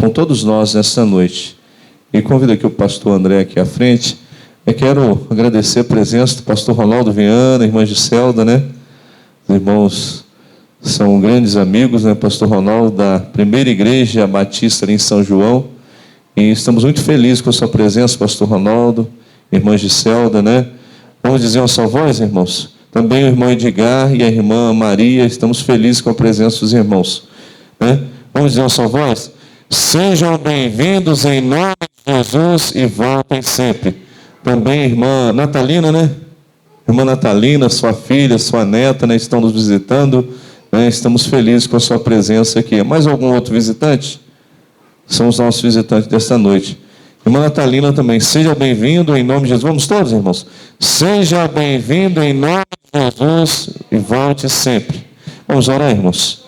com todos nós nesta noite. E convido aqui o pastor André aqui à frente. Eu quero agradecer a presença do pastor Ronaldo Viana, irmã Giselda, né? Os irmãos são grandes amigos, né? Pastor Ronaldo, da primeira igreja batista ali em São João. E estamos muito felizes com a sua presença, pastor Ronaldo, irmã Giselda, né? Vamos dizer uma só voz, irmãos? Também o irmão Edgar e a irmã Maria, estamos felizes com a presença dos irmãos, né? Vamos dizer uma só voz? Sejam bem-vindos em nome de Jesus e voltem sempre. Também a irmã Natalina, né? Irmã Natalina, sua filha, sua neta, né? Estão nos visitando, né? Estamos felizes com a sua presença aqui. Mais algum outro visitante? São os nossos visitantes desta noite. Irmã Natalina também, seja bem-vindo em nome de Jesus. Vamos todos, irmãos? Seja bem-vindo em nome de Jesus e volte sempre. Vamos orar, irmãos?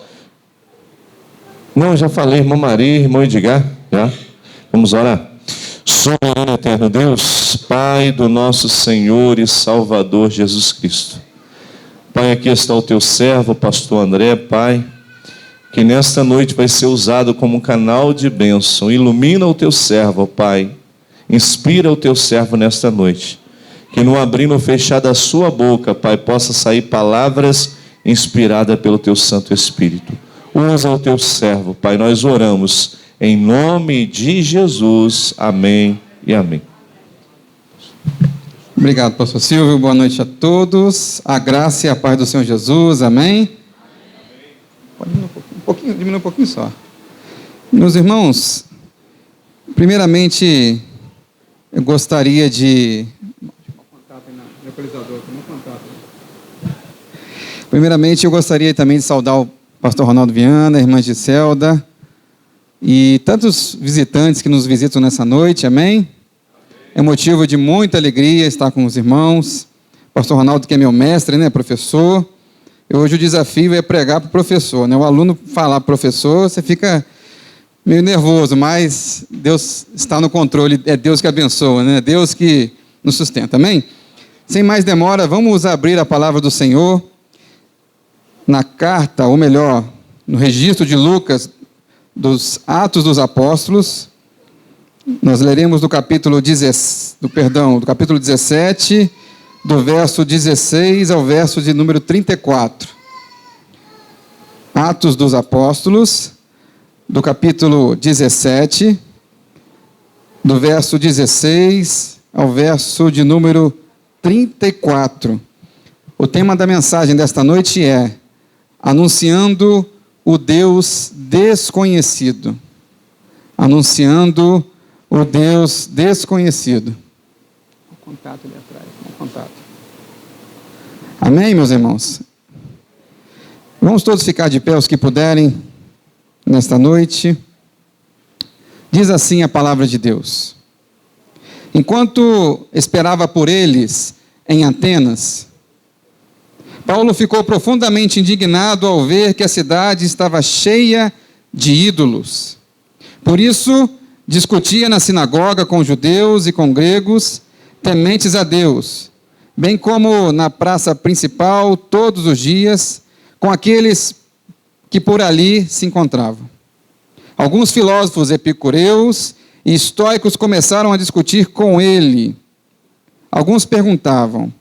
Não, já falei, irmã Maria, irmão Edgar, já. Vamos orar. Soberano eterno Deus, Pai do nosso Senhor e Salvador Jesus Cristo. Pai, aqui está o teu servo, pastor André, Pai, que nesta noite vai ser usado como um canal de bênção. Ilumina o teu servo, Pai. Inspira o teu servo nesta noite. Que no abrir e no fechar da sua boca, Pai, possa sair palavras inspiradas pelo teu Santo Espírito. Usa o teu servo, Pai. Nós oramos em nome de Jesus. Amém e amém. Obrigado, pastor Silvio. Boa noite a todos. A graça e a paz do Senhor Jesus. Amém. Pode diminuir um pouquinho só. Meus irmãos, primeiramente, eu gostaria de... Primeiramente, eu gostaria também de saudar o pastor Ronaldo Viana, a irmã Giselda e tantos visitantes que nos visitam nessa noite, amém? É motivo de muita alegria estar com os irmãos. Pastor Ronaldo, que é meu mestre, né, professor. Hoje o desafio é pregar para o professor, né? O aluno falar para o professor, você fica meio nervoso, mas Deus está no controle, é Deus que abençoa, né? Deus que nos sustenta, amém? Sem mais demora, vamos abrir a palavra do Senhor na carta, ou melhor, no registro de Lucas, dos Atos dos Apóstolos. Nós leremos do capítulo 17, do verso 16 ao verso de número 34. Atos dos Apóstolos, do capítulo 17, do verso 16 ao verso de número 34. O tema da mensagem desta noite é Anunciando o Deus Desconhecido. Anunciando o Deus Desconhecido. O contato ali atrás, o contato. Amém, meus irmãos? Vamos todos ficar de pé, os que puderem, nesta noite. Diz assim a palavra de Deus. Enquanto esperava por eles em Atenas, Paulo ficou profundamente indignado ao ver que a cidade estava cheia de ídolos. Por isso, discutia na sinagoga com judeus e com gregos, tementes a Deus, bem como na praça principal, todos os dias, com aqueles que por ali se encontravam. Alguns filósofos epicureus e estoicos começaram a discutir com ele. Alguns perguntavam: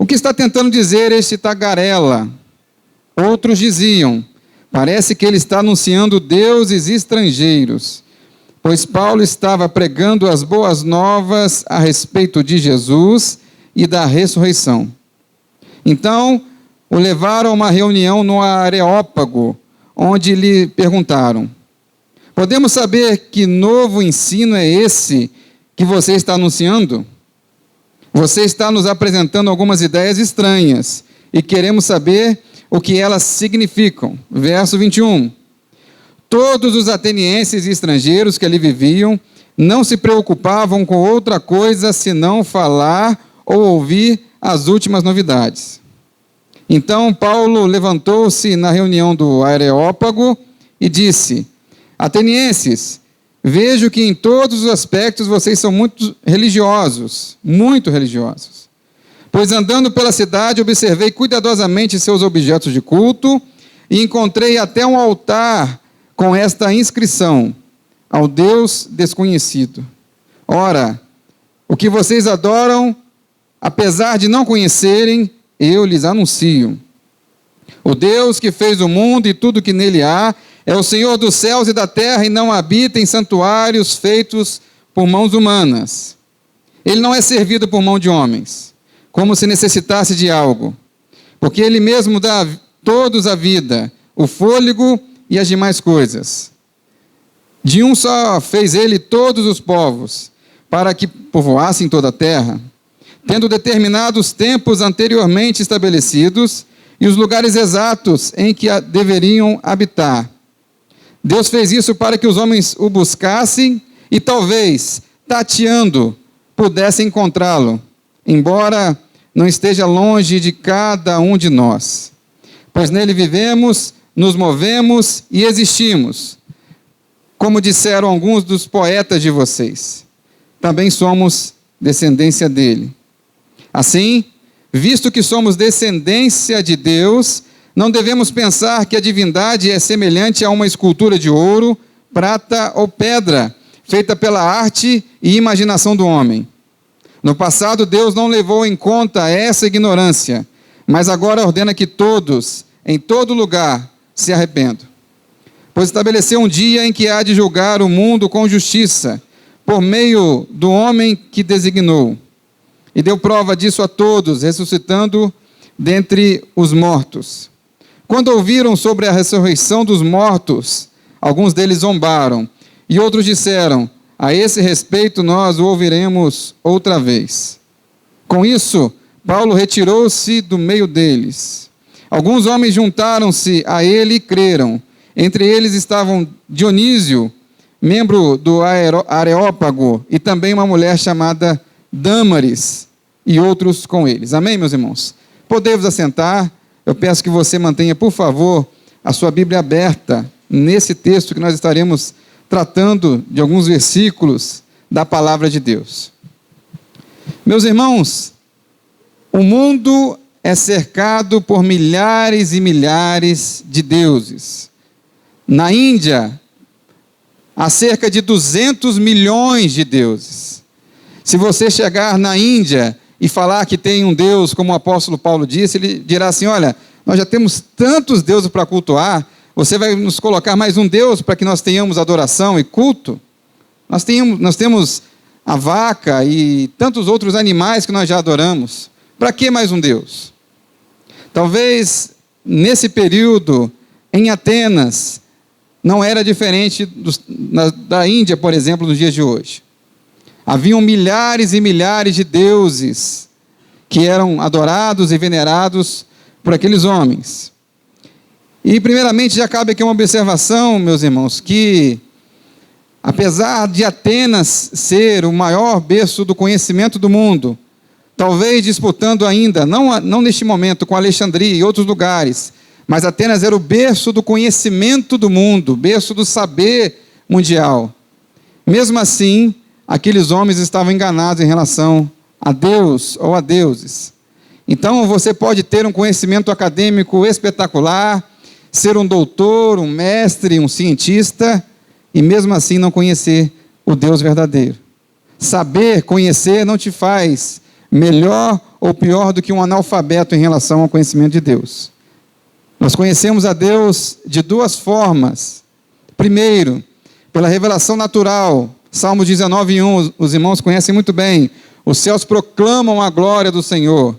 o que está tentando dizer este tagarela? Outros diziam: parece que ele está anunciando deuses estrangeiros, pois Paulo estava pregando as boas novas a respeito de Jesus e da ressurreição. Então, o levaram a uma reunião no Areópago, onde lhe perguntaram: podemos saber que novo ensino é esse que você está anunciando? Você está nos apresentando algumas ideias estranhas e queremos saber o que elas significam. Verso 21. Todos os atenienses e estrangeiros que ali viviam não se preocupavam com outra coisa senão falar ou ouvir as últimas novidades. Então Paulo levantou-se na reunião do Areópago e disse: atenienses, vejo que em todos os aspectos vocês são muito religiosos, pois andando pela cidade observei cuidadosamente seus objetos de culto e encontrei até um altar com esta inscrição: ao Deus desconhecido. Ora, o que vocês adoram, apesar de não conhecerem, eu lhes anuncio. O Deus que fez o mundo e tudo que nele há, é o Senhor dos céus e da terra e não habita em santuários feitos por mãos humanas. Ele não é servido por mão de homens, como se necessitasse de algo, porque Ele mesmo dá a todos a vida, o fôlego e as demais coisas. De um só fez Ele todos os povos, para que povoassem toda a terra, tendo determinado os tempos anteriormente estabelecidos e os lugares exatos em que deveriam habitar. Deus fez isso para que os homens o buscassem e talvez, tateando, pudessem encontrá-lo, embora não esteja longe de cada um de nós. Pois nele vivemos, nos movemos e existimos. Como disseram alguns dos poetas de vocês, também somos descendência dele. Assim, visto que somos descendência de Deus, não devemos pensar que a divindade é semelhante a uma escultura de ouro, prata ou pedra, feita pela arte e imaginação do homem. No passado, Deus não levou em conta essa ignorância, mas agora ordena que todos, em todo lugar, se arrependam. Pois estabeleceu um dia em que há de julgar o mundo com justiça, por meio do homem que designou. E deu prova disso a todos, ressuscitando dentre os mortos. Quando ouviram sobre a ressurreição dos mortos, alguns deles zombaram, e outros disseram: a esse respeito nós o ouviremos outra vez. Com isso, Paulo retirou-se do meio deles. Alguns homens juntaram-se a ele e creram. Entre eles estavam Dionísio, membro do Areópago, e também uma mulher chamada Dâmaris, e outros com eles. Amém, meus irmãos? Podemos assentar. Eu peço que você mantenha, por favor, a sua Bíblia aberta nesse texto que nós estaremos tratando de alguns versículos da palavra de Deus. Meus irmãos, o mundo é cercado por milhares e milhares de deuses. Na Índia, há cerca de 200 milhões de deuses. Se você chegar na Índia e falar que tem um Deus, como o apóstolo Paulo disse, ele dirá assim: olha, nós já temos tantos deuses para cultuar, você vai nos colocar mais um Deus para que nós tenhamos adoração e culto? Nós temos a vaca e tantos outros animais que nós já adoramos. Para que mais um Deus? Talvez nesse período, em Atenas, não era diferente da Índia, por exemplo, nos dias de hoje. Haviam milhares e milhares de deuses que eram adorados e venerados por aqueles homens. E primeiramente já cabe aqui uma observação, meus irmãos, que apesar de Atenas ser o maior berço do conhecimento do mundo, talvez disputando ainda, não neste momento, com Alexandria e outros lugares, mas Atenas era o berço do conhecimento do mundo, berço do saber mundial. Mesmo assim, aqueles homens estavam enganados em relação a Deus ou a deuses. Então, você pode ter um conhecimento acadêmico espetacular, ser um doutor, um mestre, um cientista, e mesmo assim não conhecer o Deus verdadeiro. Saber, conhecer, não te faz melhor ou pior do que um analfabeto em relação ao conhecimento de Deus. Nós conhecemos a Deus de duas formas. Primeiro, pela revelação natural. Salmos 19:1, os irmãos conhecem muito bem. Os céus proclamam a glória do Senhor.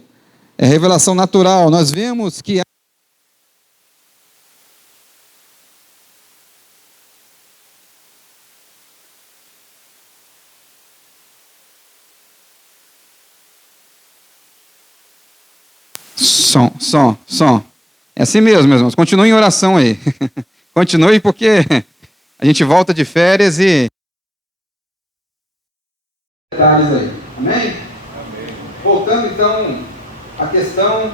É revelação natural. Nós vemos que som. É assim mesmo, meus irmãos. Continue em oração aí. Continue, porque a gente volta de férias e detalhes aí. Amém? Amém? Voltando então à questão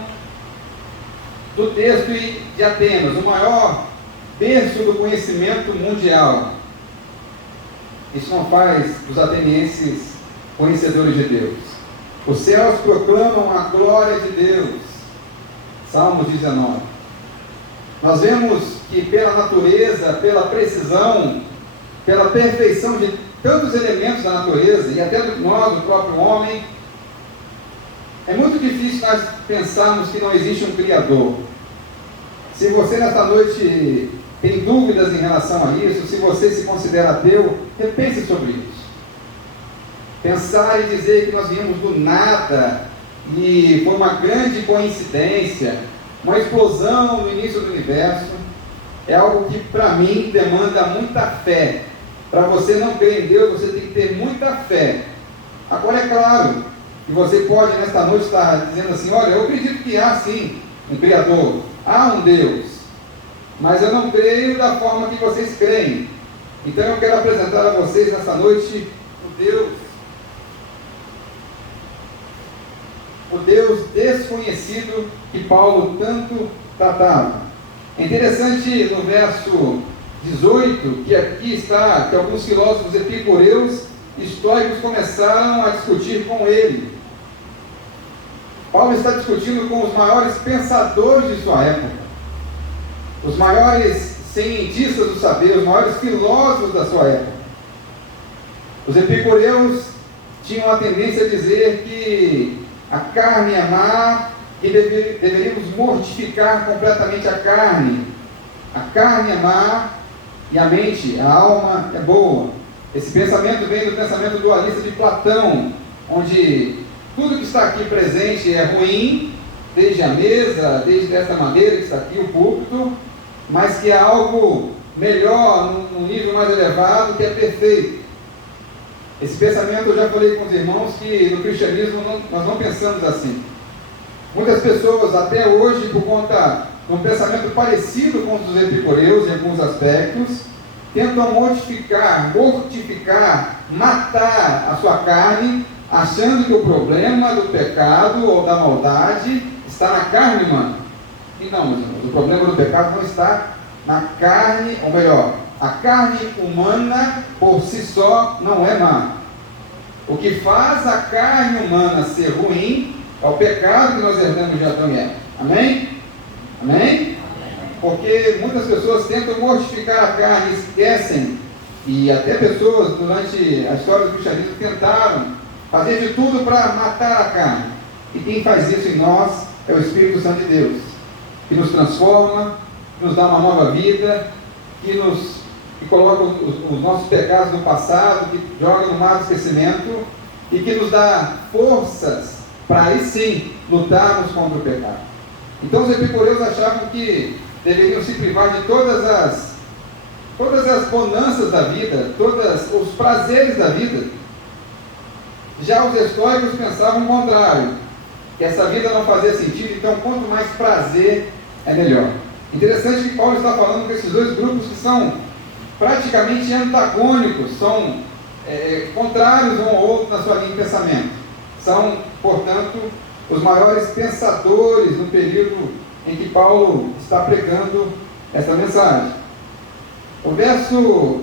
do texto de Atenas, o maior berço do conhecimento mundial. Isso não faz dos atenienses conhecedores de Deus. Os céus proclamam a glória de Deus. Salmos 19. Nós vemos que pela natureza, pela precisão pela perfeição de tantos elementos da natureza e até de nós, do próprio homem, é muito difícil nós pensarmos que não existe um Criador. Se você nesta noite tem dúvidas em relação a isso, se você se considera ateu, repense sobre isso. Pensar e dizer que nós viemos do nada e foi uma grande coincidência, uma explosão no início do universo, é algo que para mim demanda muita fé. Para você não crer em Deus, você tem que ter muita fé. Agora é claro que você pode nesta noite estar dizendo assim: olha, eu acredito que há sim um Criador, há um Deus, mas eu não creio da forma que vocês creem. Então eu quero apresentar a vocês nesta noite o Deus desconhecido que Paulo tanto tratava. É interessante no verso 18, que aqui está, que alguns filósofos epicureus estoicos começaram a discutir com ele. Paulo está discutindo com os maiores pensadores de sua época, os maiores cientistas do saber, os maiores filósofos da sua época. Os epicureus tinham a tendência a dizer que a carne é má, que deveríamos mortificar completamente a carne. A carne é má e a mente, a alma é boa. Esse pensamento vem do pensamento dualista de Platão, onde tudo que está aqui presente é ruim, desde a mesa, desde essa madeira que está aqui, o púlpito, mas que há algo melhor, num nível mais elevado, que é perfeito. Esse pensamento eu já falei com os irmãos que no cristianismo nós não pensamos assim. Muitas pessoas até hoje, por conta de um pensamento parecido com os dos epicureus em alguns aspectos, tentam mortificar, matar a sua carne, achando que o problema do pecado ou da maldade está na carne humana. E não, meus irmãos, o problema do pecado não está na carne, ou melhor, a carne humana por si só não é má. O que faz a carne humana ser ruim é o pecado que nós herdamos de Adão e Eva. Amém? Amém? Porque muitas pessoas tentam mortificar a carne, esquecem, e até pessoas durante a história do cristianismo tentaram fazer de tudo para matar a carne. E quem faz isso em nós é o Espírito Santo de Deus, que nos transforma, que nos dá uma nova vida, que coloca os nossos pecados do passado, que joga no mar do esquecimento e que nos dá forças para aí sim lutarmos contra o pecado. Então os epicureus achavam que deveriam se privar de todas as bonanças da vida, todos os prazeres da vida. Já os estoicos pensavam o contrário, que essa vida não fazia sentido, então quanto mais prazer é melhor. Interessante que Paulo está falando com esses dois grupos que são praticamente antagônicos, são contrários um ao outro na sua linha de pensamento. São, portanto, os maiores pensadores no período em que Paulo está pregando essa mensagem. O verso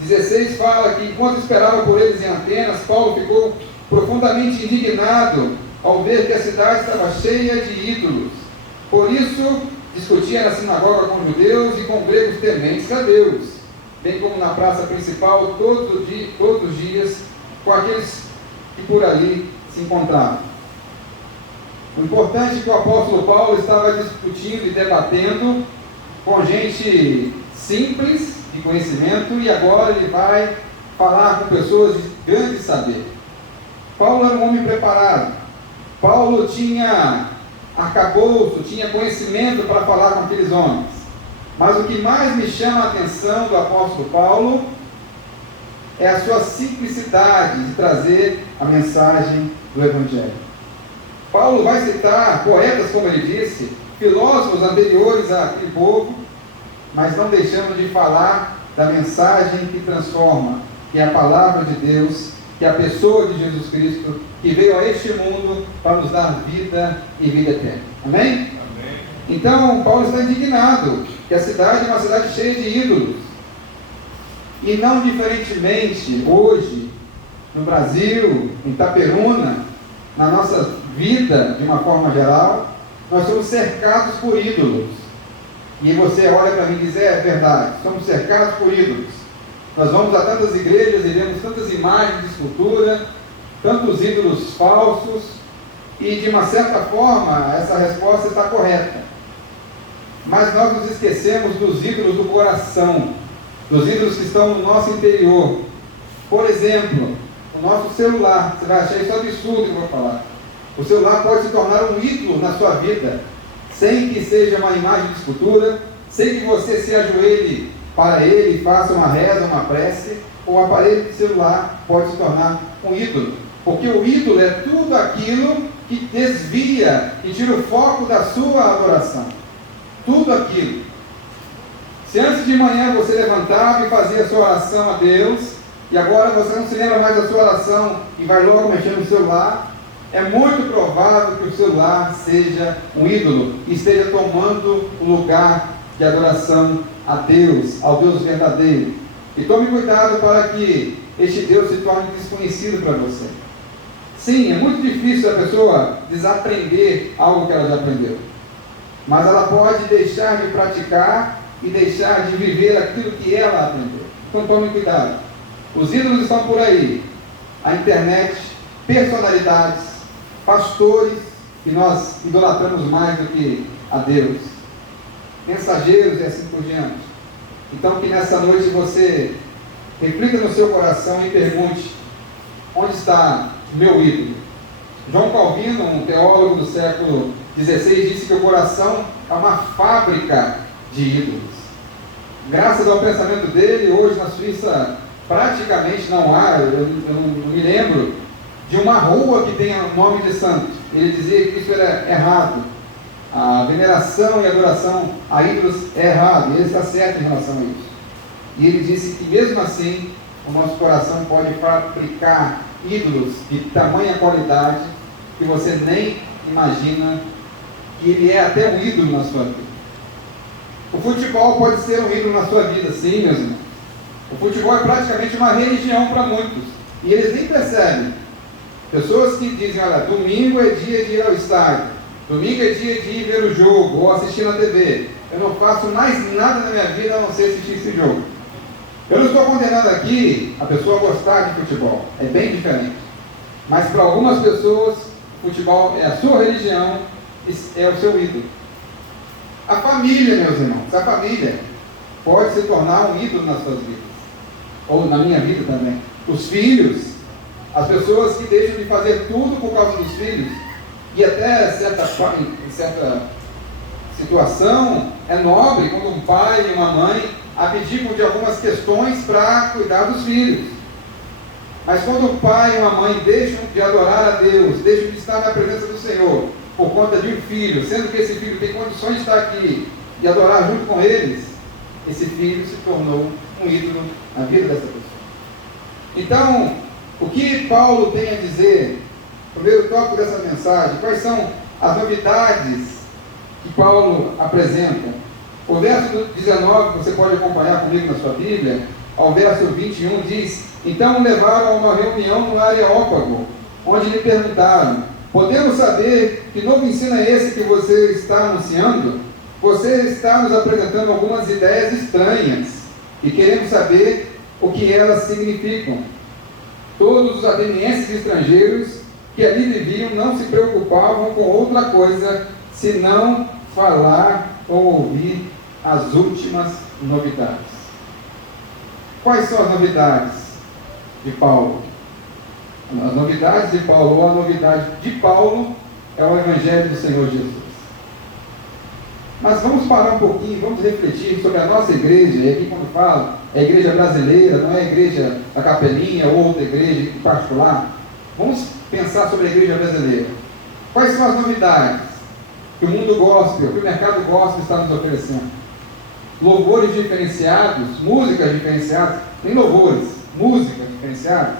16 fala que enquanto esperava por eles em Atenas, Paulo ficou profundamente indignado ao ver que a cidade estava cheia de ídolos. Por isso, discutia na sinagoga com judeus e com gregos tementes a Deus, bem como na praça principal todos os dias com aqueles que por ali se encontravam. O importante é que o apóstolo Paulo estava discutindo e debatendo com gente simples, de conhecimento, e agora ele vai falar com pessoas de grande saber. Paulo era um homem preparado. Paulo tinha arcabouço, tinha conhecimento para falar com aqueles homens. Mas o que mais me chama a atenção do apóstolo Paulo é a sua simplicidade de trazer a mensagem do Evangelho. Paulo vai citar poetas, como ele disse, filósofos anteriores àquele povo, mas não deixando de falar da mensagem que transforma, que é a palavra de Deus, que é a pessoa de Jesus Cristo, que veio a este mundo para nos dar vida e vida eterna. Amém? Amém. Então, Paulo está indignado que a cidade é uma cidade cheia de ídolos. E não diferentemente, hoje, no Brasil, em Itaperuna, na nossa vida, de uma forma geral, nós somos cercados por ídolos. E você olha para mim e diz, é verdade, somos cercados por ídolos. Nós vamos a tantas igrejas e vemos tantas imagens de escultura, tantos ídolos falsos, e de uma certa forma essa resposta está correta. Mas nós nos esquecemos dos ídolos do coração, dos ídolos que estão no nosso interior. Por exemplo, o nosso celular. Você vai achar isso absurdo que eu vou falar. O celular pode se tornar um ídolo na sua vida, sem que seja uma imagem de escultura, sem que você se ajoelhe para ele e faça uma reza, uma prece. O aparelho de celular pode se tornar um ídolo, porque o ídolo é tudo aquilo que desvia e tira o foco da sua adoração. Tudo aquilo. Se antes de manhã você levantava e fazia a sua oração a Deus, e agora você não se lembra mais da sua oração e vai logo mexer no celular, é muito provável que o celular seja um ídolo e esteja tomando o lugar de adoração a Deus, ao Deus verdadeiro. E tome cuidado para que este Deus se torne desconhecido para você. Sim, é muito difícil a pessoa desaprender algo que ela já aprendeu, mas ela pode deixar de praticar e deixar de viver aquilo que ela aprendeu. Então tome cuidado. Os ídolos estão por aí. A internet, personalidades, pastores que nós idolatramos mais do que a Deus, mensageiros e assim por diante. Então que nessa noite você reflita no seu coração e pergunte: onde está o meu ídolo? João Calvino, um teólogo do século XVI, disse que o coração é uma fábrica de ídolos. Graças ao pensamento dele, hoje na Suíça praticamente não há, eu não me lembro de uma rua que tenha o nome de santo. Ele dizia que isso era errado. A veneração e adoração a ídolos é errado, e ele está certo em relação a isso. E ele disse que mesmo assim, o nosso coração pode fabricar ídolos de tamanha qualidade que você nem imagina que ele é até um ídolo na sua vida. O futebol pode ser um ídolo na sua vida, sim, meus irmãos. O futebol é praticamente uma religião para muitos, e eles nem percebem. Pessoas que dizem: olha, domingo é dia de ir ao estádio, domingo é dia de ir ver o jogo, ou assistir na TV. Eu não faço mais nada na minha vida a não ser assistir esse jogo. Eu não estou condenando aqui a pessoa gostar de futebol, é bem diferente. Mas para algumas pessoas, futebol é a sua religião, é o seu ídolo. A família, meus irmãos, a família pode se tornar um ídolo nas suas vidas, ou na minha vida também. Os filhos, as pessoas que deixam de fazer tudo por causa dos filhos, e até em certa situação é nobre quando um pai e uma mãe abdicam de algumas questões para cuidar dos filhos. Mas quando o pai e uma mãe deixam de adorar a Deus, deixam de estar na presença do Senhor por conta de um filho, sendo que esse filho tem condições de estar aqui e adorar junto com eles, esse filho se tornou um ídolo na vida dessa pessoa. Então, o que Paulo tem a dizer, o primeiro tópico dessa mensagem, quais são as novidades que Paulo apresenta? O verso 19, você pode acompanhar comigo na sua Bíblia, ao verso 21 diz: então levaram a uma reunião no Areópago, onde lhe perguntaram: podemos saber que novo ensino é esse que você está anunciando? Você está nos apresentando algumas ideias estranhas e queremos saber o que elas significam. Todos os atenienses estrangeiros que ali viviam não se preocupavam com outra coisa senão falar ou ouvir as últimas novidades. Quais são as novidades de Paulo? As novidades de Paulo, ou a novidade de Paulo, é o Evangelho do Senhor Jesus. Mas vamos parar um pouquinho, vamos refletir sobre a nossa igreja. E aqui quando falo, é a igreja brasileira, não é a igreja da Capelinha ou outra igreja em particular. Vamos pensar sobre a igreja brasileira. Quais são as novidades que o mundo gospel, que o mercado gospel está nos oferecendo? Louvores diferenciados, músicas diferenciadas, tem louvores, músicas diferenciadas.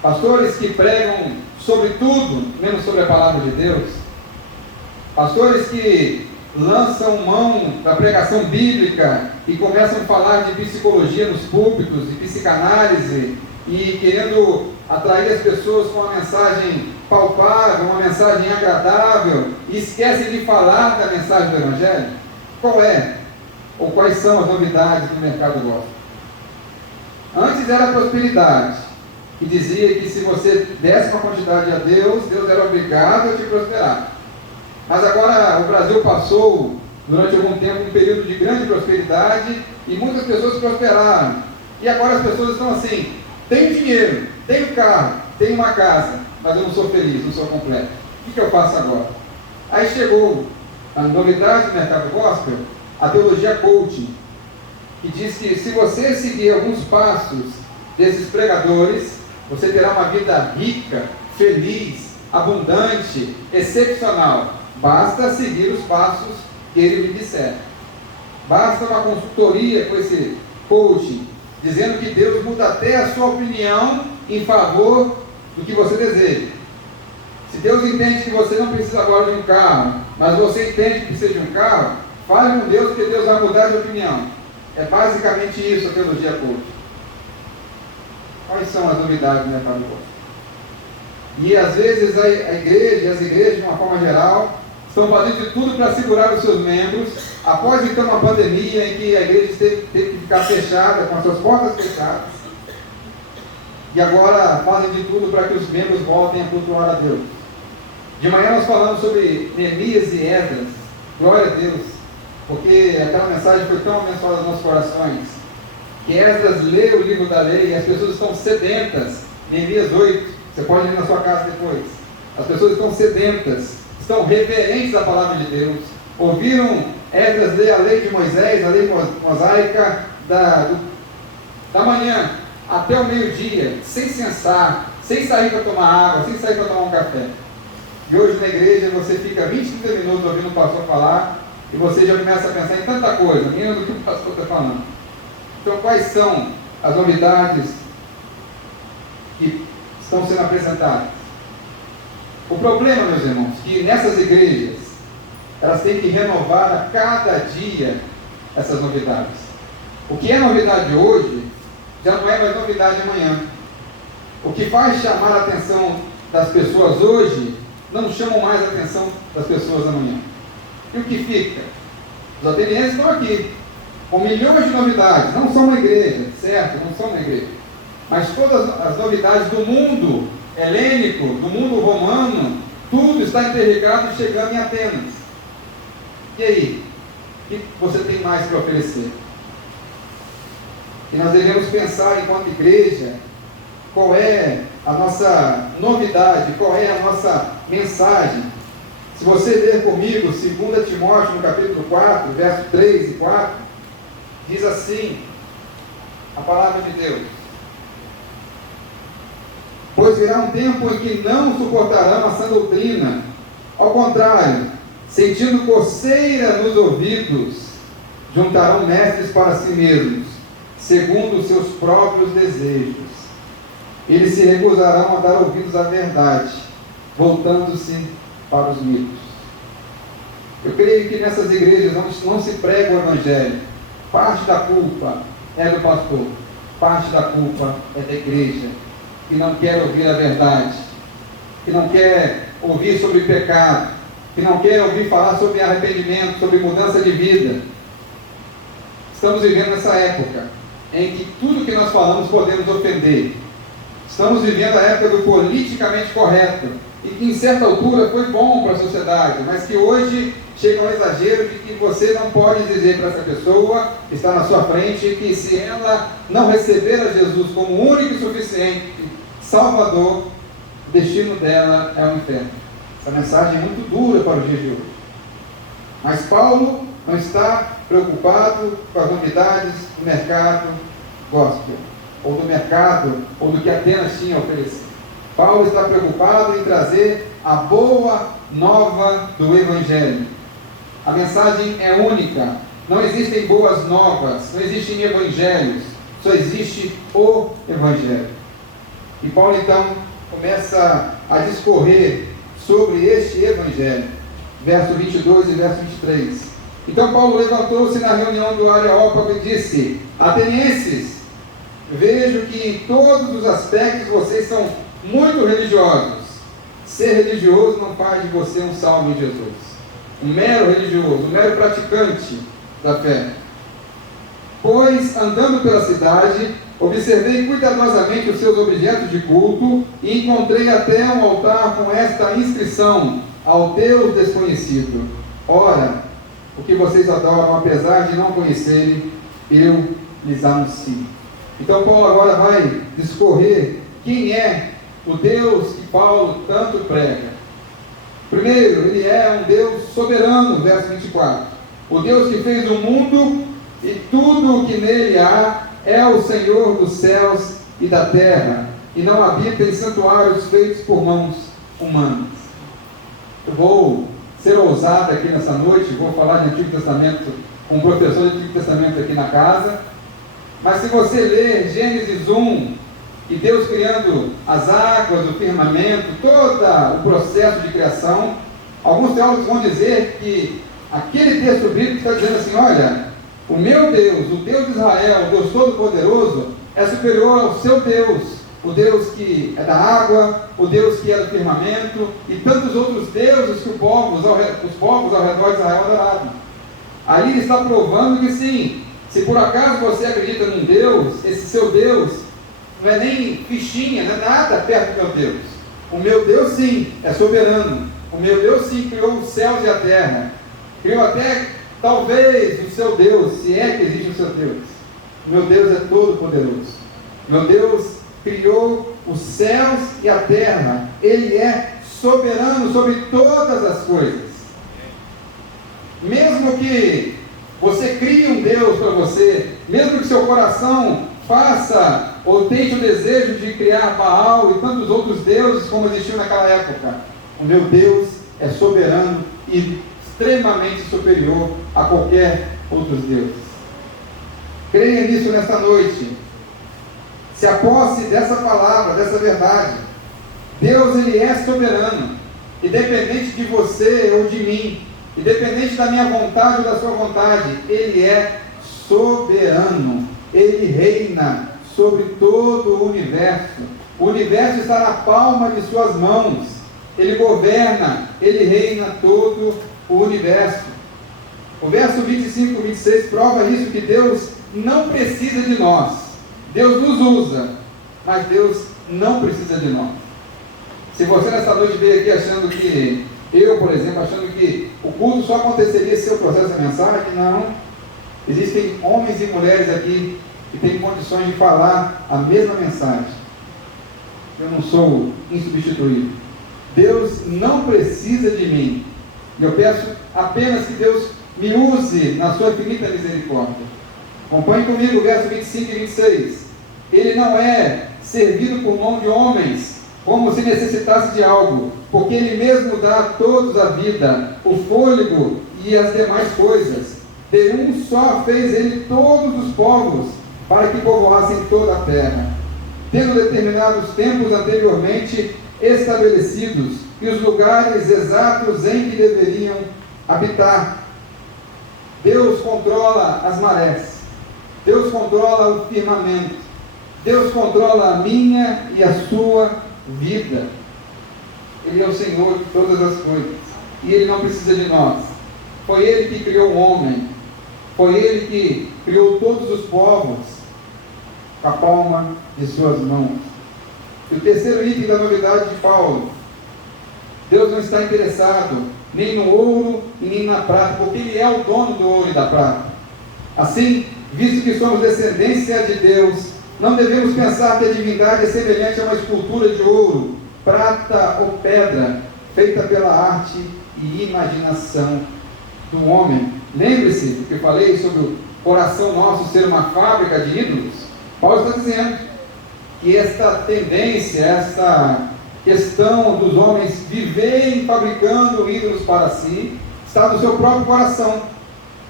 Pastores que pregam sobre tudo, menos sobre a palavra de Deus. Pastores que lançam mão da pregação bíblica e começam a falar de psicologia nos púlpitos, de psicanálise, e querendo atrair as pessoas com uma mensagem palpável, uma mensagem agradável, e esquecem de falar da mensagem do Evangelho. Qual é? Ou quais são as novidades do mercado gospel? Antes era a prosperidade, que dizia que se você desse uma quantidade a Deus, Deus era obrigado a te prosperar. Mas agora o Brasil passou, durante algum tempo, um período de grande prosperidade e muitas pessoas prosperaram. E agora as pessoas estão assim: tenho dinheiro, tenho carro, tenho uma casa, mas eu não sou feliz, não sou completo. O que eu faço agora? Aí chegou a novidade do mercado gospel, a teologia coaching, que diz que se você seguir alguns passos desses pregadores, você terá uma vida rica, feliz, abundante, excepcional. Basta seguir os passos que ele lhe disser. Basta uma consultoria com esse coaching, dizendo que Deus muda até a sua opinião em favor do que você deseja. Se Deus entende que você não precisa agora de um carro, mas você entende que precisa de um carro, fale com Deus, porque Deus vai mudar de opinião. É basicamente isso a teologia coaching. Quais são as novidades do mercado gospel? E às vezes a igreja, as igrejas de uma forma geral, estão fazendo de tudo para segurar os seus membros, após então uma pandemia em que a igreja teve que ficar fechada, com as suas portas fechadas, e agora fazem de tudo para que os membros voltem a cultuar a Deus. De manhã nós falamos sobre Neemias e Esdras, glória a Deus, porque aquela mensagem foi tão abençoada nos nossos corações, que Esdras lê o livro da lei e as pessoas estão sedentas. Neemias 8, você pode ir na sua casa depois. As pessoas estão sedentas, estão reverentes à palavra de Deus. Ouviram Esdras ler a lei de Moisés, a lei mosaica, da manhã até o meio-dia, sem cessar, sem sair para tomar água, sem sair para tomar um café. E hoje na igreja você fica 20, 30 minutos ouvindo o pastor falar e você já começa a pensar em tanta coisa, menos do que o pastor está falando. Então, quais são as novidades que estão sendo apresentadas? O problema, meus irmãos, que nessas igrejas, elas têm que renovar a cada dia essas novidades. O que é novidade hoje, já não é mais novidade amanhã. O que faz chamar a atenção das pessoas hoje, não chamam mais a atenção das pessoas amanhã. E o que fica? Os atenienses estão aqui, com milhões de novidades, não são uma igreja, certo? Não são uma igreja. Mas todas as novidades do mundo helênico, do mundo romano, tudo está interligado e chegando em Atenas. E aí? O que você tem mais para oferecer? E nós devemos pensar, enquanto igreja, qual é a nossa novidade, qual é a nossa mensagem. Se você ler comigo 2 Timóteo, no capítulo 4, verso 3 e 4, diz assim, a palavra de Deus: pois virá um tempo em que não suportarão a sã doutrina, ao contrário, sentindo coceira nos ouvidos, juntarão mestres para si mesmos, segundo os seus próprios desejos. Eles se recusarão a dar ouvidos à verdade, voltando-se para os mitos. Eu creio que nessas igrejas não se prega o evangelho. Parte da culpa é do pastor, parte da culpa é da igreja, que não quer ouvir a verdade, que não quer ouvir sobre pecado, que não quer ouvir falar sobre arrependimento, sobre mudança de vida. Estamos vivendo nessa época em que tudo que nós falamos podemos ofender. Estamos vivendo a época do politicamente correto, e que em certa altura foi bom para a sociedade, mas que hoje chega ao exagero de que você não pode dizer para essa pessoa que está na sua frente que se ela não receber a Jesus como único e suficiente Salvador, o destino dela é o inferno. Essa mensagem é muito dura para os dias de hoje. Mas Paulo não está preocupado com as novidades do mercado gospel, ou do mercado, ou do que Atenas tinha a oferecer. Paulo está preocupado em trazer a boa nova do Evangelho. A mensagem é única. Não existem boas novas, não existem evangelhos, só existe o Evangelho. E Paulo então começa a discorrer sobre este Evangelho, verso 22 e verso 23. Então Paulo levantou-se na reunião do Areópago e disse: atenienses, vejo que em todos os aspectos vocês são muito religiosos. Ser religioso não faz de você um salvo em Jesus, um mero religioso, um mero praticante da fé. Pois andando pela cidade, Observei cuidadosamente os seus objetos de culto e encontrei até um altar com esta inscrição: ao Deus desconhecido. Ora, o que vocês adoram, apesar de não conhecerem, eu lhes anuncio. Então Paulo agora vai discorrer quem é o Deus que Paulo tanto prega. Primeiro, ele é um Deus soberano, verso 24. O Deus que fez o mundo e tudo o que nele há, é o Senhor dos céus e da terra, e não habita em santuários feitos por mãos humanas. Eu vou ser ousado aqui nessa noite, vou falar de Antigo Testamento com um professor de Antigo Testamento aqui na casa, mas se você ler Gênesis 1, e Deus criando as águas, o firmamento, todo o processo de criação, alguns teólogos vão dizer que aquele texto bíblico está dizendo assim: olha, o meu Deus, o Deus de Israel, o Deus Todo-Poderoso, é superior ao seu Deus, o Deus que é da água, o Deus que é do firmamento, e tantos outros deuses que os povos ao redor de Israel adoravam. Aí ele está provando que sim, se por acaso você acredita num Deus, esse seu Deus não é nem fichinha, não é nada perto do meu Deus. O meu Deus sim, é soberano. O meu Deus sim criou os céus e a terra. Criou até, talvez, o seu Deus, se é que existe o seu Deus. O meu Deus é todo poderoso. Meu Deus criou os céus e a terra. Ele é soberano sobre todas as coisas. Mesmo que você crie um Deus para você, mesmo que seu coração faça ou tente o desejo de criar Baal e tantos outros deuses como existiam naquela época, o meu Deus é soberano e extremamente superior a qualquer outros deuses. Creia nisso nesta noite. Se aposse dessa palavra, dessa verdade. Deus, ele é soberano, independente de você ou de mim, independente da minha vontade ou da sua vontade, ele é soberano. Ele reina sobre todo o universo. O universo está na palma de suas mãos. Ele governa, ele reina todo o universo. O verso 25 e 26 prova isso, que Deus não precisa de nós. Deus nos usa, mas Deus não precisa de nós. Se você nessa noite veio aqui achando que, eu por exemplo, achando que o culto só aconteceria se eu trouxesse a mensagem, não. Existem homens e mulheres aqui que têm condições de falar a mesma mensagem. Eu não sou insubstituível. Deus não precisa de mim. Eu peço apenas que Deus me use na sua infinita misericórdia. Acompanhe comigo o verso 25 e 26. Ele não é servido por mão de homens, como se necessitasse de algo, porque Ele mesmo dá a todos a vida, o fôlego e as demais coisas. De um só fez Ele todos os povos, para que povoassem toda a terra, tendo determinados tempos anteriormente estabelecidos, e os lugares exatos em que deveriam habitar. Deus controla as marés, Deus controla o firmamento, Deus controla a minha e a sua vida. Ele é o Senhor de todas as coisas, e Ele não precisa de nós. Foi Ele que criou o homem, foi Ele que criou todos os povos, com a palma de suas mãos. E o terceiro item da novidade de Paulo: Deus não está interessado nem no ouro e nem na prata, porque Ele é o dono do ouro e da prata. Assim, visto que somos descendência de Deus, não devemos pensar que a divindade é semelhante a uma escultura de ouro, prata ou pedra, feita pela arte e imaginação do homem. Lembre-se do que eu falei sobre o coração nosso ser uma fábrica de ídolos. Paulo está dizendo que esta tendência, esta questão dos homens viverem fabricando ídolos para si, está no seu próprio coração,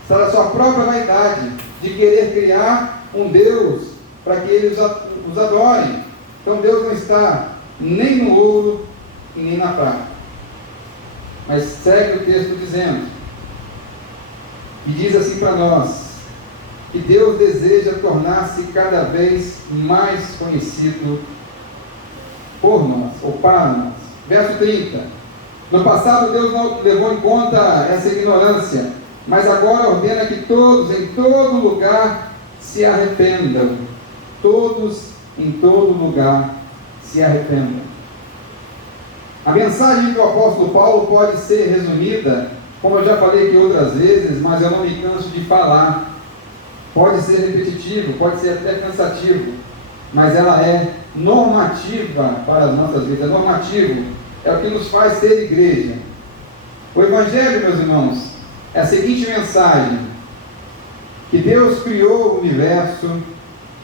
está na sua própria vaidade, de querer criar um Deus para que eles os adorem. Então Deus não está nem no ouro e nem na prata. Mas segue o texto dizendo, e diz assim para nós, que Deus deseja tornar-se cada vez mais conhecido por nós, ou para nós. Verso 30. No passado Deus não levou em conta essa ignorância, mas agora ordena que todos, em todo lugar, se arrependam. todos em todo lugar se arrependam. A mensagem do apóstolo Paulo pode ser resumida, como eu já falei aqui outras vezes, mas eu não me canso de falar. Pode ser repetitivo, pode ser até cansativo, mas ela é normativa para as nossas vidas. É normativo, é o que nos faz ser igreja. O Evangelho, meus irmãos, é a seguinte mensagem: que Deus criou o universo,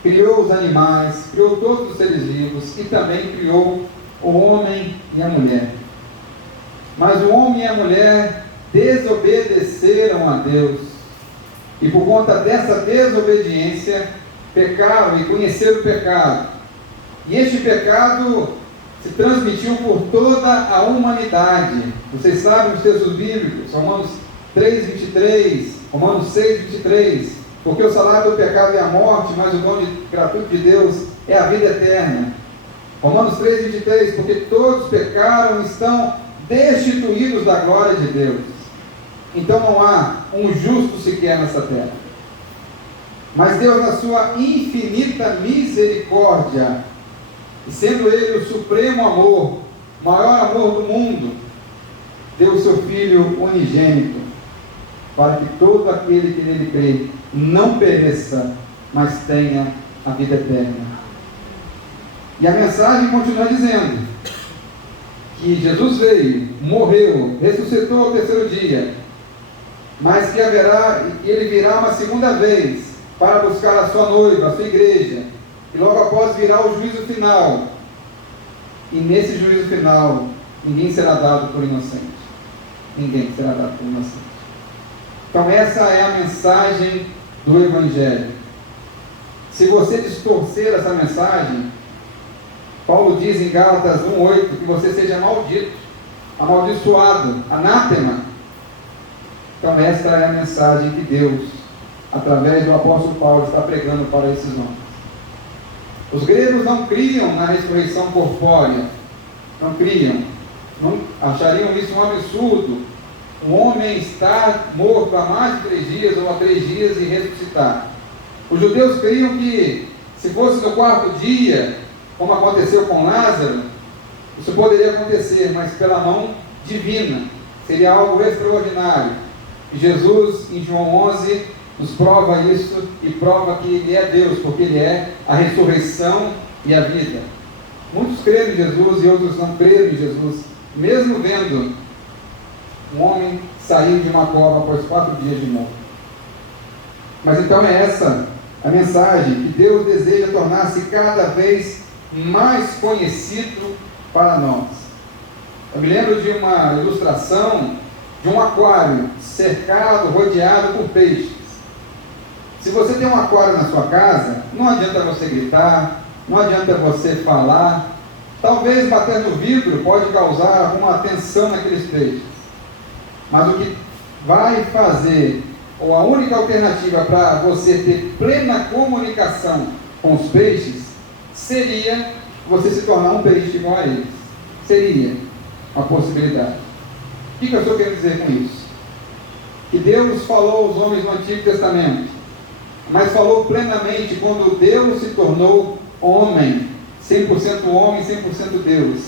criou os animais, criou todos os seres vivos e também criou o homem e a mulher. Mas o homem e a mulher desobedeceram a Deus. E por conta dessa desobediência, pecaram e conheceram o pecado. E este pecado se transmitiu por toda a humanidade. Vocês sabem os textos bíblicos, Romanos 3:23, Romanos 6:23. Porque o salário do pecado é a morte, mas o dom gratuito de Deus é a vida eterna. Romanos 3:23, porque todos pecaram e estão destituídos da glória de Deus. Então não há um justo sequer nessa terra. Mas Deus, na sua infinita misericórdia, e sendo Ele o supremo amor, o maior amor do mundo, deu o seu Filho unigênito, para que todo aquele que nele crê não pereça, mas tenha a vida eterna. E a mensagem continua dizendo que Jesus veio, morreu, ressuscitou ao terceiro dia, mas que ele virá uma segunda vez para buscar a sua noiva, a sua igreja, e logo após virá o juízo final. E nesse juízo final, ninguém será dado por inocente. Ninguém será dado por inocente. Então essa é a mensagem do Evangelho. Se você distorcer essa mensagem, Paulo diz em Gálatas 1:8 que você seja maldito, amaldiçoado, anátema. Então esta é a mensagem que Deus, através do apóstolo Paulo, está pregando para esses homens. Os gregos não criam na ressurreição corpórea, não criam, não achariam isso um absurdo. Um homem estar morto há mais de 3 dias ou há 3 dias e ressuscitar. Os judeus criam que, se fosse no 4º dia, como aconteceu com Lázaro, isso poderia acontecer, mas pela mão divina, seria algo extraordinário. E Jesus, em João 11, nos prova isso e prova que Ele é Deus, porque Ele é a ressurreição e a vida. Muitos creram em Jesus e outros não creram em Jesus, mesmo vendo um homem sair de uma cova após 4 dias de morte. Mas então é essa a mensagem, que Deus deseja tornar-se cada vez mais conhecido para nós. Eu me lembro de uma ilustração de um aquário cercado, rodeado por peixes. Se você tem um aquário na sua casa, não adianta você gritar, não adianta você falar. Talvez bater no vidro pode causar alguma tensão naqueles peixes. Mas o que vai fazer, ou a única alternativa para você ter plena comunicação com os peixes, seria você se tornar um peixe igual a eles. Seria uma possibilidade. O que eu estou querendo dizer com isso? Que Deus falou aos homens no Antigo Testamento, mas falou plenamente quando Deus se tornou homem, 100% homem, 100% Deus,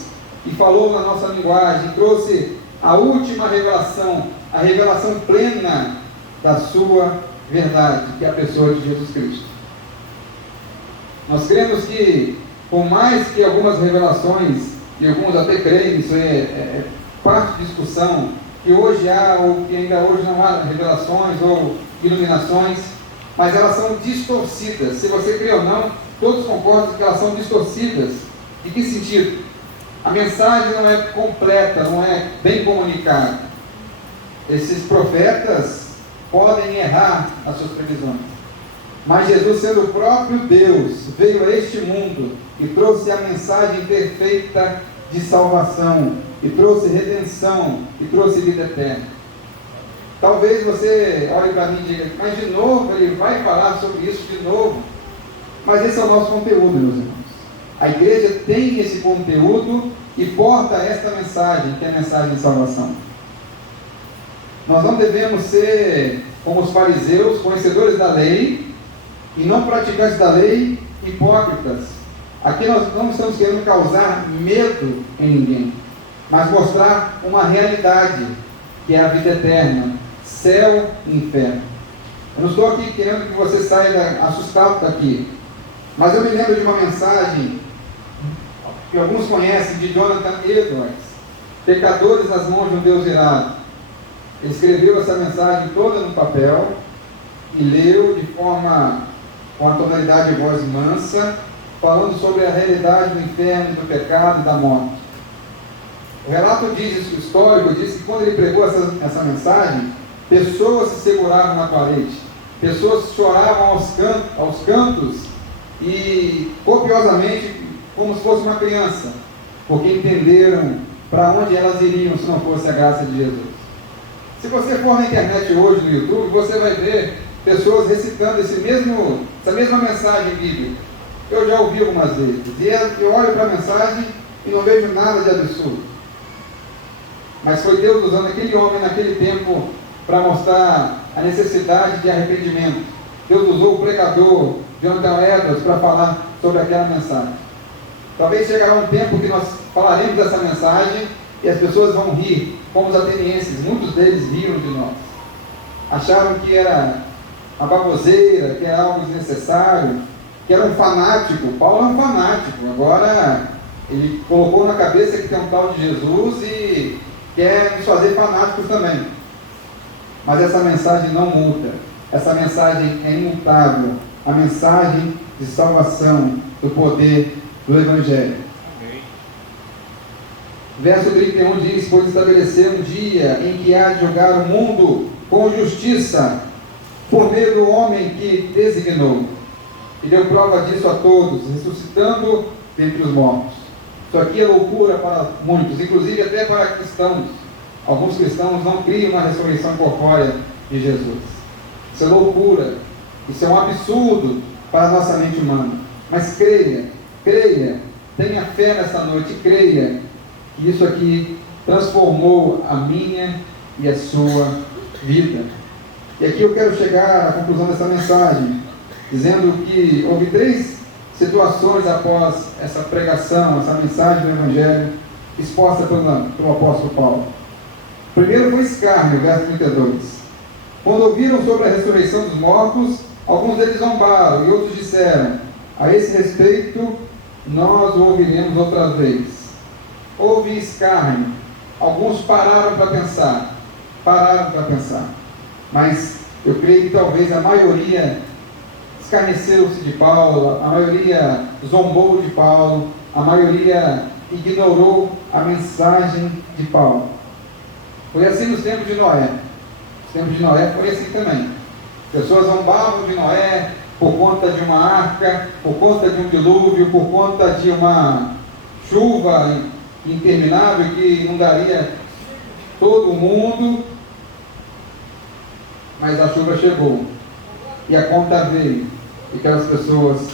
e falou na nossa linguagem, trouxe a última revelação, a revelação plena da sua verdade, que é a pessoa de Jesus Cristo. Nós cremos que, por mais que algumas revelações, e alguns até creem, isso é parte de discussão, que hoje há, ou que ainda hoje não há revelações ou iluminações, mas elas são distorcidas. Se você crê ou não, todos concordam que elas são distorcidas. Em que sentido? A mensagem não é completa, não é bem comunicada. Esses profetas podem errar nas suas previsões. Mas Jesus, sendo o próprio Deus, veio a este mundo e trouxe a mensagem perfeita de salvação, e trouxe redenção, e trouxe vida eterna. Talvez você olhe para mim e diga, mas de novo, ele vai falar sobre isso de novo. Mas esse é o nosso conteúdo, meus irmãos. A igreja tem esse conteúdo e porta esta mensagem, que é a mensagem de salvação. Nós não devemos ser como os fariseus, conhecedores da lei, e não praticantes da lei, hipócritas. Aqui nós não estamos querendo causar medo em ninguém, mas mostrar uma realidade, que é a vida eterna, céu e inferno. Eu não estou aqui querendo que você saia assustado daqui, mas eu me lembro de uma mensagem que alguns conhecem, de Jonathan Edwards, Pecadores nas mãos de um Deus irado. Ele escreveu essa mensagem toda no papel e leu de forma, com a tonalidade de voz mansa, falando sobre a realidade do inferno, do pecado e da morte. O relato histórico diz que quando ele pregou essa mensagem, pessoas se seguravam na parede, pessoas choravam aos cantos e copiosamente, como se fosse uma criança, porque entenderam para onde elas iriam se não fosse a graça de Jesus. Se você for na internet hoje, no YouTube, você vai ver pessoas recitando essa mesma mensagem bíblica. Eu já ouvi algumas vezes, e eu olho para a mensagem e não vejo nada de absurdo. Mas foi Deus usando aquele homem naquele tempo para mostrar a necessidade de arrependimento. Deus usou o pregador Jonathan Edwards para falar sobre aquela mensagem. Talvez chegará um tempo que nós falaremos dessa mensagem e as pessoas vão rir, como os atenienses, muitos deles riram de nós. Acharam que era uma baboseira, que era algo desnecessário, que era um fanático. Paulo é um fanático, agora ele colocou na cabeça que tem um tal de Jesus e quer nos fazer fanáticos também. Mas essa mensagem não multa, essa mensagem é imutável, a mensagem de salvação, do poder do Evangelho. Verso 31 diz: pois estabeleceu um dia em que há de julgar o mundo com justiça, por meio do homem que designou, e deu prova disso a todos, ressuscitando dentre os mortos. Isso aqui é loucura para muitos, inclusive até para cristãos. Alguns cristãos não criam na ressurreição corpórea de Jesus. Isso é loucura, isso é um absurdo para a nossa mente humana. Mas creia, tenha fé nessa noite, creia que isso aqui transformou a minha e a sua vida. E aqui eu quero chegar à conclusão dessa mensagem, dizendo que houve 3 situações após essa pregação, essa mensagem do Evangelho exposta pelo apóstolo Paulo. Primeiro foi escárnio, verso 32. Quando ouviram sobre a ressurreição dos mortos, alguns deles zombaram e outros disseram: a esse respeito nós o ouviremos outra vez. Houve escárnio, alguns pararam para pensar, mas eu creio que talvez a maioria escarneceu-se de Paulo, a maioria zombou de Paulo, a maioria ignorou a mensagem de Paulo. Foi assim nos tempos de Noé. Nos tempos de Noé foi assim também. Pessoas zombavam de Noé por conta de uma arca, por conta de um dilúvio, por conta de uma chuva interminável que inundaria todo o mundo. Mas a chuva chegou e a conta veio, e aquelas pessoas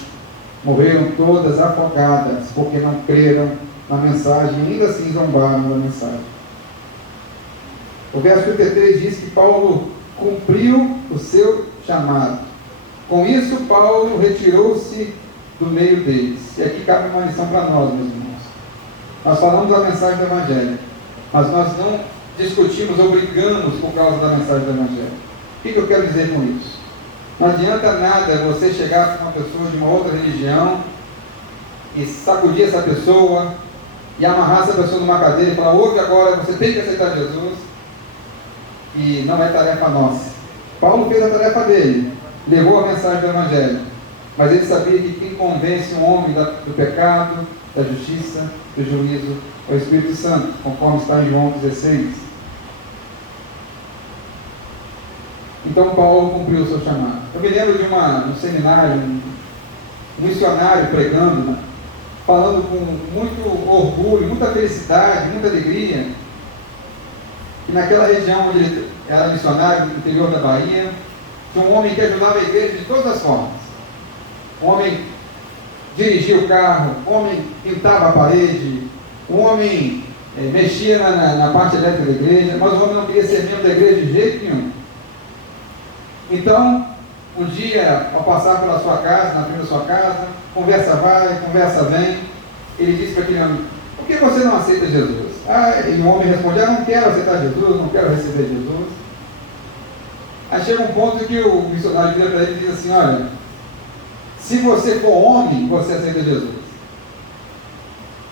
morreram todas afogadas porque não creram na mensagem e ainda assim zombaram da mensagem. O verso 33 diz que Paulo cumpriu o seu chamado. Com isso, Paulo retirou-se do meio deles. E aqui cabe uma lição para nós, meus irmãos. Nós falamos da mensagem do Evangelho, mas nós não discutimos ou brigamos por causa da mensagem do Evangelho. O que eu quero dizer com isso? Não adianta nada você chegar com uma pessoa de uma outra religião e sacudir essa pessoa e amarrar essa pessoa numa cadeira e falar: hoje agora você tem que aceitar Jesus. E não é tarefa nossa. Paulo fez a tarefa dele, levou a mensagem do Evangelho, mas ele sabia que quem convence um homem do pecado, da justiça, do juízo é o Espírito Santo, conforme está em João 16. Então Paulo cumpriu o seu chamado. Eu me lembro de um seminário, um missionário pregando, falando com muito orgulho, muita felicidade, muita alegria, que naquela região onde ele era missionário, no interior da Bahia, tinha um homem que ajudava a igreja de todas as formas. Um homem dirigia o carro, um homem pintava a parede, um homem mexia na parte elétrica da igreja, mas o homem não queria ser membro da igreja de jeito nenhum. Então, um dia, ao passar pela sua casa, na frente da sua casa, conversa vai, conversa vem, ele disse para aquele homem: por que você não aceita Jesus? E o homem responde: não quero aceitar Jesus, não quero receber Jesus. Aí chega um ponto que o missionário vira para ele e diz assim: olha, se você for homem, você aceita Jesus.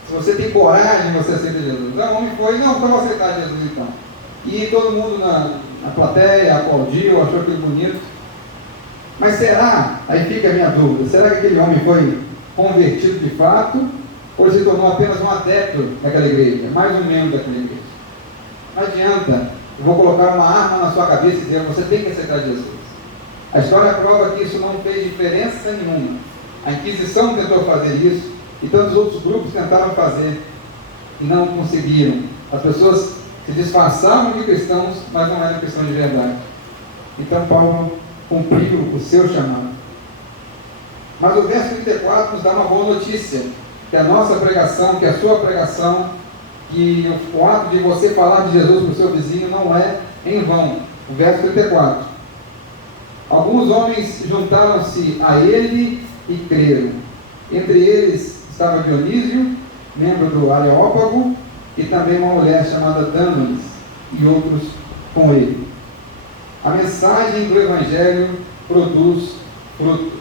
Se você tem coragem, você aceita Jesus. Aí o homem foi: não, então eu vou aceitar Jesus então. E todo mundo na plateia aplaudiu, achou aquilo bonito. Mas será, aí fica a minha dúvida, será que aquele homem foi convertido de fato, ou se tornou apenas um adepto daquela igreja, mais um membro daquela igreja? Não adianta, eu vou colocar uma arma na sua cabeça e dizer: você tem que aceitar Jesus. A história prova que isso não fez diferença nenhuma. A Inquisição tentou fazer isso, e tantos outros grupos tentaram fazer, e não conseguiram. As pessoas se disfarçavam de cristãos, mas não eram cristãos de verdade. Então Paulo cumpriu o seu chamado. Mas o verso 34 nos dá uma boa notícia: que a nossa pregação, que a sua pregação, que o ato de você falar de Jesus para o seu vizinho não é em vão. O verso 34: alguns homens juntaram-se a ele e creram. Entre eles estava Dionísio, membro do Areópago, e também uma mulher chamada Dâmaris, e outros com ele. A mensagem do Evangelho produz frutos.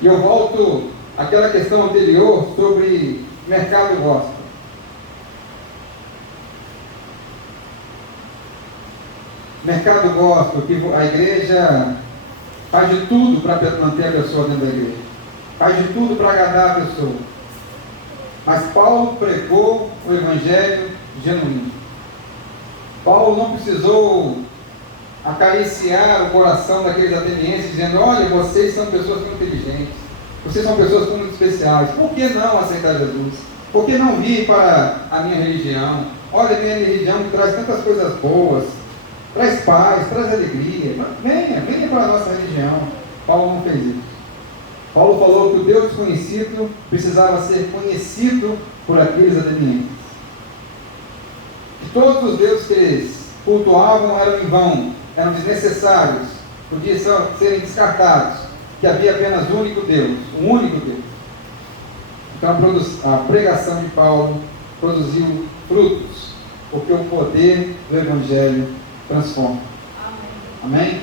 E eu volto àquela questão anterior sobre mercado gospel. Mercado gospel, que a igreja faz de tudo para manter a pessoa dentro da igreja, faz de tudo para agradar a pessoa. Mas Paulo pregou o Evangelho genuíno. Paulo não precisou acariciar o coração daqueles atenienses, dizendo: olha, vocês são pessoas muito inteligentes, vocês são pessoas muito especiais, por que não aceitar Jesus? Por que não vir para a minha religião? Olha, a minha religião traz tantas coisas boas, traz paz, traz alegria, venha para a nossa religião. Paulo não fez isso. Paulo falou que o Deus desconhecido precisava ser conhecido por aqueles atenienses. Que todos os deuses que eles cultuavam eram em vão, eram desnecessários, podiam serem descartados, que havia apenas um único Deus. Então a pregação de Paulo produziu frutos, porque o poder do Evangelho transforma. Amém?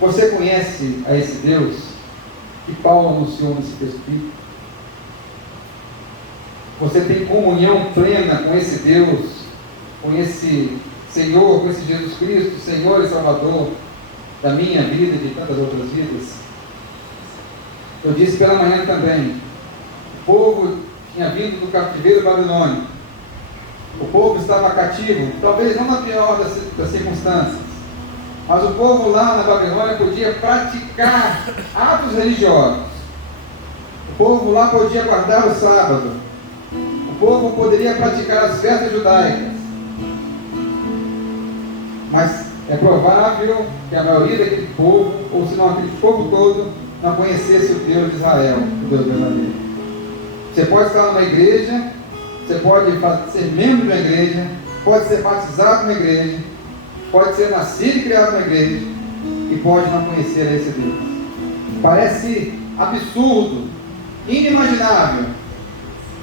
Você conhece a esse Deus que Paulo anunciou nesse texto bíblico? Você tem comunhão plena com esse Deus, com esse Senhor, com esse Jesus Cristo, Senhor e Salvador da minha vida e de tantas outras vidas? Eu disse pela manhã também, o povo tinha vindo do cativeiro babilônico, o povo estava cativo, talvez não na pior das circunstâncias, mas o povo lá na Babilônia podia praticar atos religiosos, o povo lá podia guardar o sábado, o povo poderia praticar as festas judaicas, mas é provável que a maioria daquele povo, ou se não aquele povo todo, não conhecesse o Deus de Israel, o Deus verdadeiro. Você pode estar numa igreja, você pode ser membro de uma igreja, pode ser batizado numa igreja, pode ser nascido e criado numa igreja, e pode não conhecer esse Deus. Parece absurdo, inimaginável,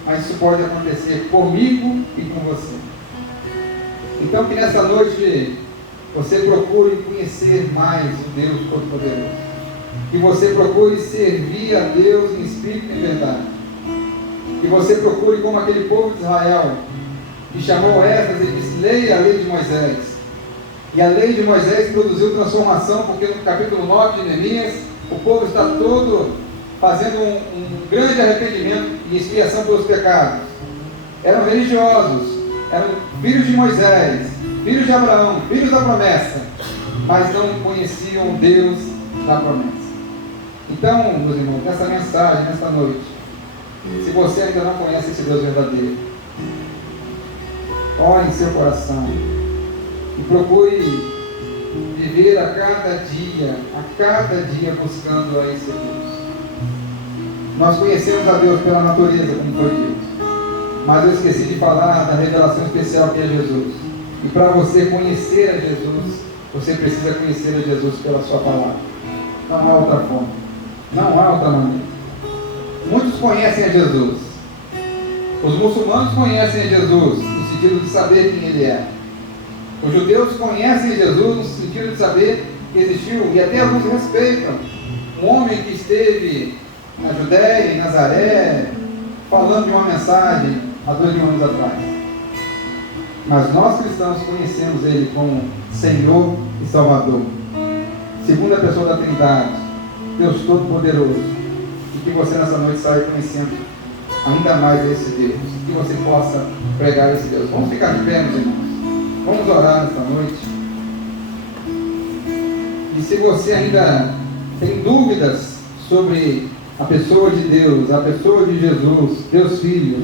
mas isso pode acontecer comigo e com você. Então que nessa noite você procure conhecer mais o Deus Todo-Poderoso, que você procure servir a Deus em espírito e em verdade, que você procure, como aquele povo de Israel, que chamou Esdras e disse: leia a lei de Moisés. E a lei de Moisés produziu transformação, porque no capítulo 9 de Neemias, o povo está todo fazendo um grande arrependimento e expiação pelos pecados. Eram religiosos, eram filhos de Moisés, filhos de Abraão, filhos da promessa, mas não conheciam Deus da promessa. Então, meus irmãos, nessa mensagem, nesta noite, se você ainda não conhece esse Deus verdadeiro, ore em seu coração e procure viver a cada dia buscando a esse Deus. Nós conhecemos a Deus pela natureza, como foi dito, mas eu esqueci de falar da revelação especial que é Jesus. E para você conhecer a Jesus, você precisa conhecer a Jesus pela sua palavra. Não há outra forma. Não há outra maneira. Muitos conhecem a Jesus. Os muçulmanos conhecem a Jesus, no sentido de saber quem Ele é. Os judeus conhecem Jesus, no sentido de saber que existiu, e até alguns respeitam, um homem que esteve na Judéia, em Nazaré, falando de uma mensagem há 2000 anos atrás. Mas nós cristãos conhecemos Ele como Senhor e Salvador, segunda pessoa da Trindade, Deus Todo-Poderoso, e que você nessa noite saia conhecendo ainda mais esse Deus, que você possa pregar esse Deus. Vamos ficar de pé, meus irmãos, vamos orar nessa noite. E se você ainda tem dúvidas sobre a pessoa de Deus, a pessoa de Jesus, Deus Filho,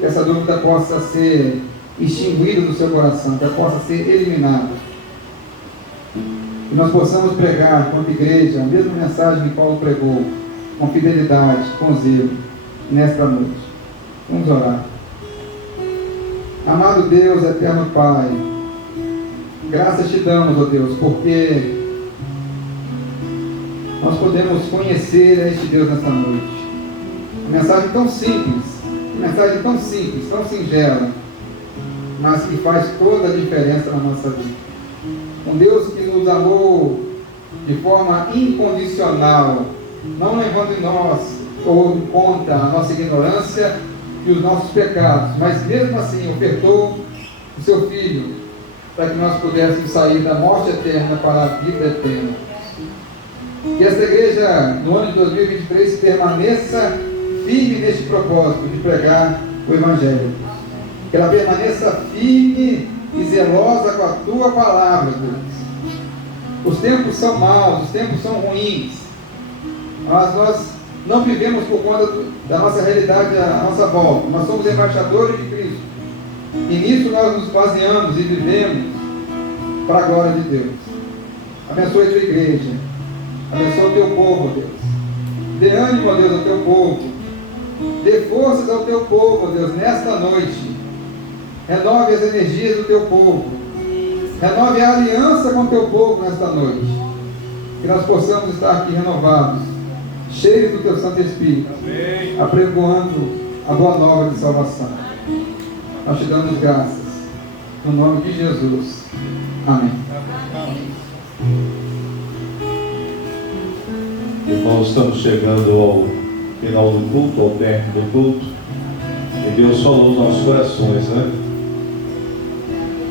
que essa dúvida possa ser extinguida do seu coração, que ela possa ser eliminada. Que nós possamos pregar, como igreja, a mesma mensagem que Paulo pregou, com fidelidade, com zelo, nesta noite. Vamos orar. Amado Deus, eterno Pai, graças te damos, ó Deus, porque nós podemos conhecer este Deus nesta noite. Uma mensagem tão simples, tão singela, mas que faz toda a diferença na nossa vida. Um Deus que nos amou de forma incondicional, não levando em nós ou em conta a nossa ignorância e os nossos pecados, mas mesmo assim ofertou o seu Filho para que nós pudéssemos sair da morte eterna para a vida eterna. Que esta igreja, no ano de 2023, permaneça firme neste propósito de pregar o Evangelho. Que ela permaneça firme e zelosa com a tua palavra, Deus. Os tempos são maus, os tempos são ruins, mas nós não vivemos por conta da nossa realidade à nossa volta. Nós somos embaixadores de Cristo. E nisso nós nos baseamos e vivemos para a glória de Deus. Abençoe a tua igreja. Abençoe o teu povo, Deus. Dê ânimo, ó Deus, ao teu povo. Dê forças ao teu povo, ó Deus, nesta noite. Renove as energias do teu povo. Renove a aliança com o teu povo nesta noite. Que nós possamos estar aqui renovados, cheios do teu Santo Espírito, apregoando a boa nova de salvação. Nós te damos graças, no nome de Jesus. Amém. Irmãos, estamos chegando ao final do culto, ao término do culto, e Deus falou nos nossos corações, né?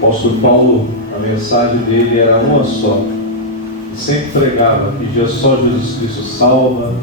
O apóstolo Paulo, a mensagem dele era uma só, e sempre pregava que só Jesus Cristo salva,